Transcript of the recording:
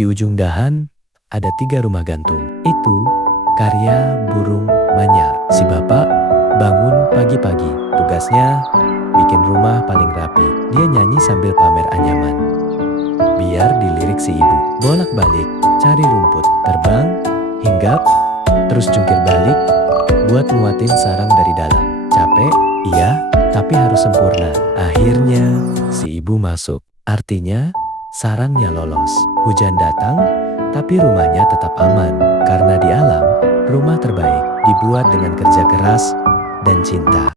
Di ujung dahan, ada 3 rumah gantung. Itu karya burung manyar. Si bapak bangun pagi-pagi. Tugasnya bikin rumah paling rapi. Dia nyanyi sambil pamer anyaman. Biar dilirik si ibu. Bolak-balik, cari rumput, terbang, hinggap, terus jungkir balik, buat muatin sarang dari dalam. Capek? Iya, tapi harus sempurna. Akhirnya, si ibu masuk. Artinya, sarangnya lolos. Hujan datang, tapi rumahnya tetap aman. Karena di alam, rumah terbaik dibuat dengan kerja keras dan cinta.